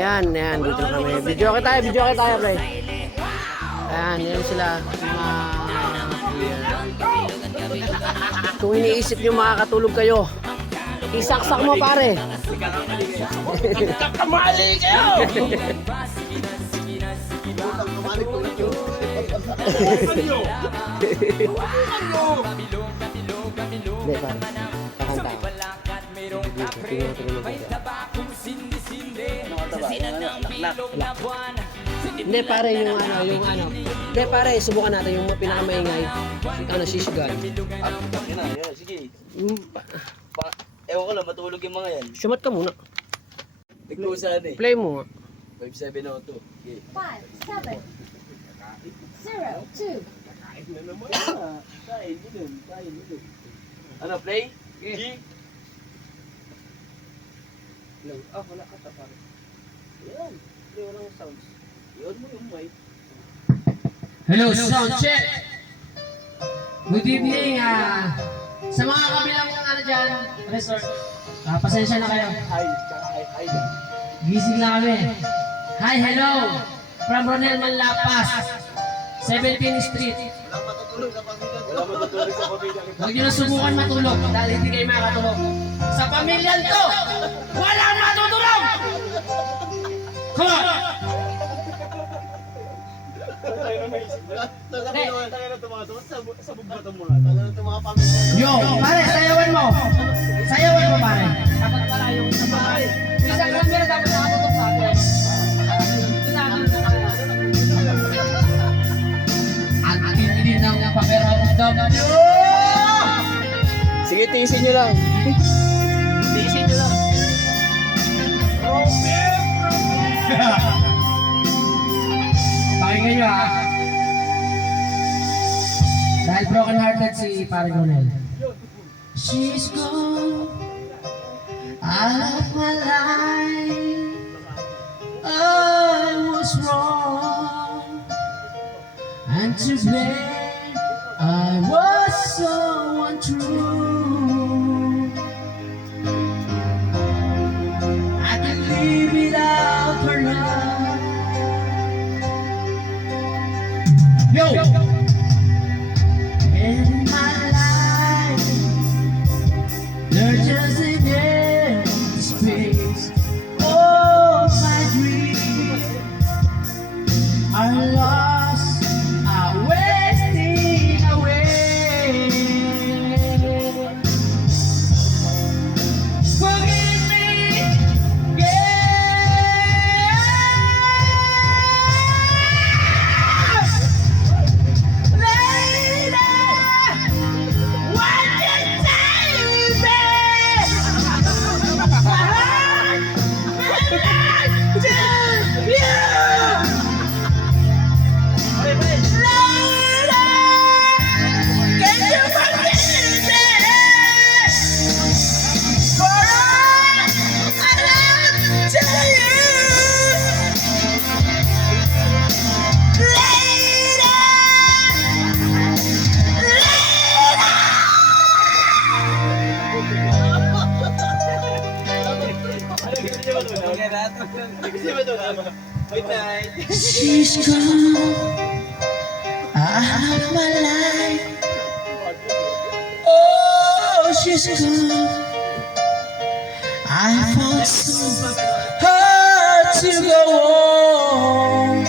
Ayan, ayan, dito na kami. Video okay tayo, pre. Ayan, yan sila. Kung iniisip nyo makakatulog kayo, isaksak mo, pare. Kamali kayo! Hindi, pare. Kakanta ako. Hindi, pare, yung ano. Hindi, pare, subukan natin yung pinakamaingay. Sisigan. Sige. Mm, Ewan ko lang, matulog yung mga yan. Sumat ka muna. Nagkusahan eh. Play mo. 5702. Okay. 5, 7, 0, 2. Kain din. Ano, play? G? Wala ka ta, pare. Yan. Play, walang sounds. Yun mo yung mic. Hello, sound check! Good evening, sa mga kabilang ano dyan, resort. Pasensya na kayo. Hi, tsaka hi lang. Gising na kami. Hi, hello! From Ronel Manlapas, 17th Street. Wala matutulog sa pamilya. Huwag nyo na subukan matulog dahil hindi kayo makakatulog. Sa pamilyan to, walang matutulog! Come on! Tayo na tumatulog. Sabog ba ito muna? Tayo na mga pamilya. Yo, pare, sayawan mo! Sayawan mo, pare! Dapat pala yung sa pare. Isang camera dapat nakatutok sa akin. Ang tindi ng pakiramdam nyo! Sige, tiisin nyo lang. Tiisin nyo lang. Pakinggan nyo ha. Dahil broken hearted si Pare Ronel. She's gone out of my life. I was wrong, and to blame I was so untrue. I can live without her love. Yo! In my life, there's just an empty space. Oh, my dreams are lost, are wasting away. Forgive me, Good night. she's gone out of my life. Oh, she's gone. I fought so hard to go on.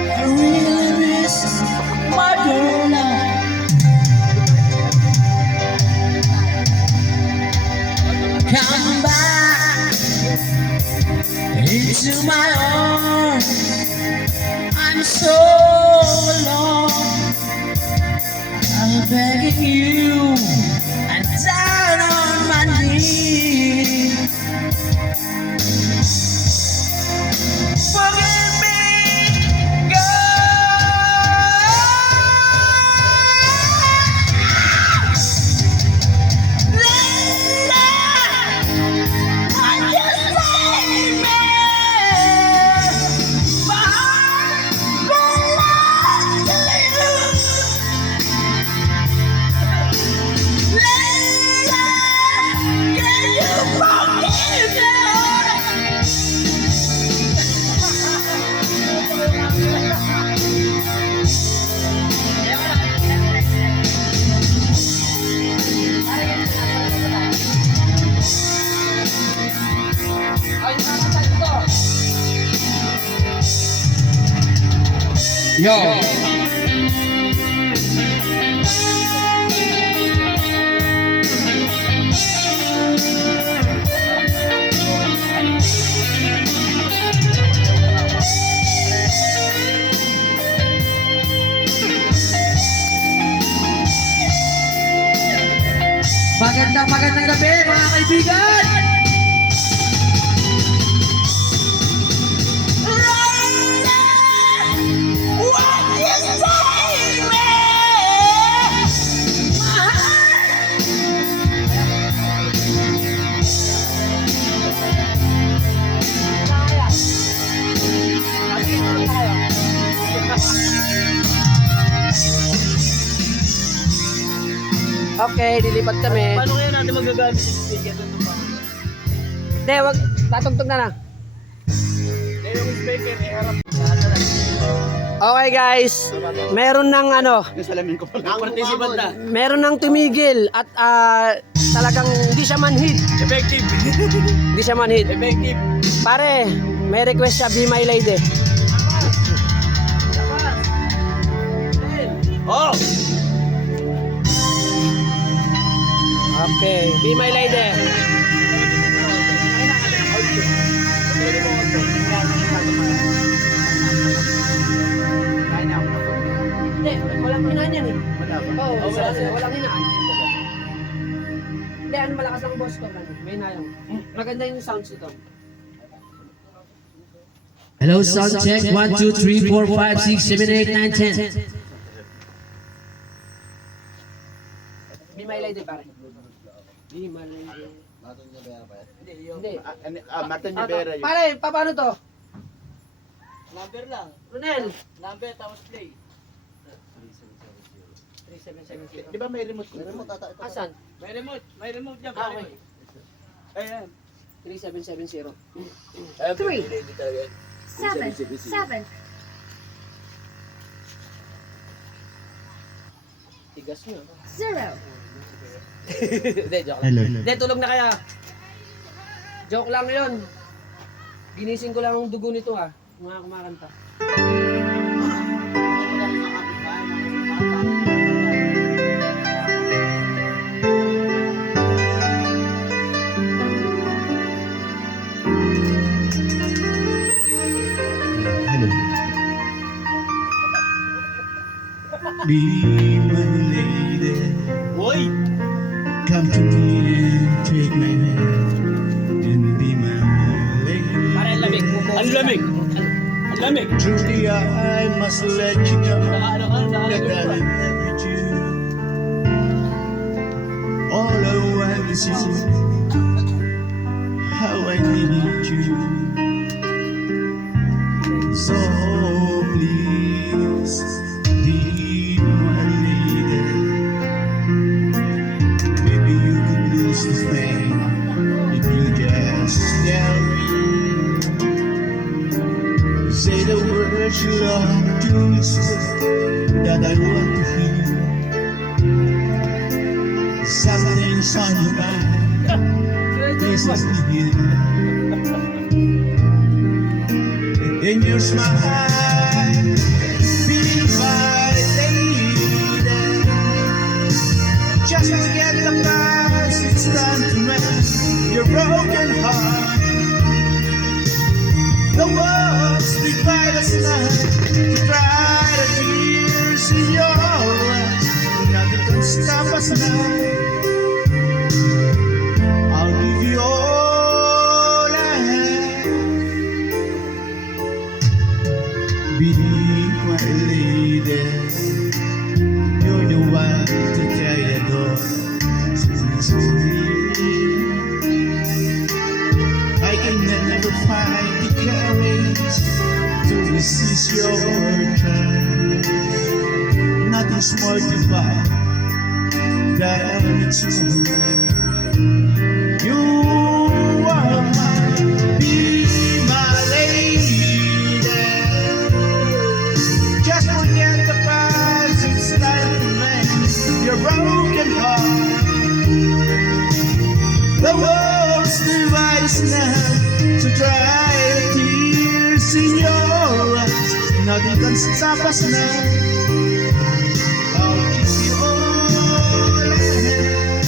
I really miss my girl now. Come back into my arms. I'm so alone. I'm begging you and down on my knees. Forgive me, Yo! Magandang gabi mga kaibigan! Okay, lilipat kami. Paano kaya natin magagamit yung speaker dito pa? Hindi, wag. Tatugtog na lang. Eh, yung speaker, harap. Okay guys, meron ng ano, Yung salamin ko pala. Ang participant na. meron ng tumigil at talagang hindi siya manhid. Effective. Hindi siya manhid. Effective. Pare, may request siya, Be My Lady. Oh! Okay, Be My Lady. Hindi, walang hinaan yan eh. Oo, walang hinaan. Hindi, ano malakas ang boss ko. May hinayang. Maganda yung sounds ito. Hello, sound check. 1, 2, 3, 4, 5, 6, 7, 8, 9, 10. Be My Lady, pare. Be My Lady. Hindi. Martin Rivera yun. Pare, paano to? Number lang. Ronel. Number, tapos play. 3770. Di ba may remote? May remote ata ito. Asan? May remote. May remote dyan. Ah, okay. Ayan. 3770. 3, 7, 7. Tigas nyo. 0. Hindi, joke lang. Hindi, tulog na kaya. Joke lang yun. Ginising ko lang ang dugo nito ha. Mga kumakanta. Hello. Be my lady, Uy! come to me and take my hand and be my lady. Pare, ang lamig. Ang lamig! Ang lamig! Truly, I must let you know Ano ka? that I love you. All I want is you. How I need you. So please be my lady. Maybe you could lose the thing if you just tell me. Say the words you love to whisper that I want to hear. Something's on your mind. This is the year. In your smile, be my lady. Just forget the past, it's time to mend your broken heart. The words divide us now to dry the tears in your eyes. Nothing can stop us now. I'll give you all I have. Be my lady. You're the one that I adore. I can never find the courage to resist your touch. Nothing's more divine than it's true. You are mine, be my lady. Just forget the past, it's time to mend your broken heart. The world's divided now to dry the tears in your eyes. nothing can stop us now. I'll give you all I have.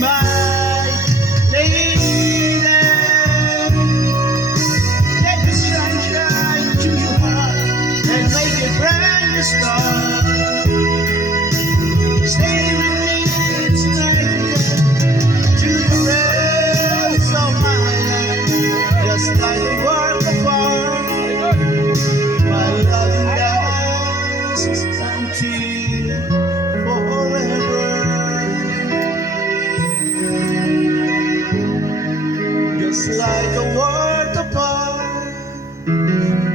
My lady, let the sun shine to your heart and make it brand new start. Stay with me, it's night to the rest of my life, just like a work of art. My love lasts until forever. Just like a work of art,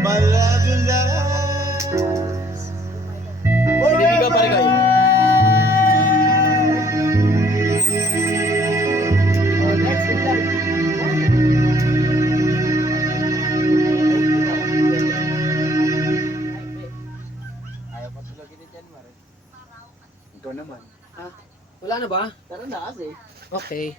my love will last Kinibigan pa rin kayo. Oh, next in line. Ayaw pa tulogin ni Jan Mare. Ikaw naman. Wala na ba? Tara na kasi. Okay.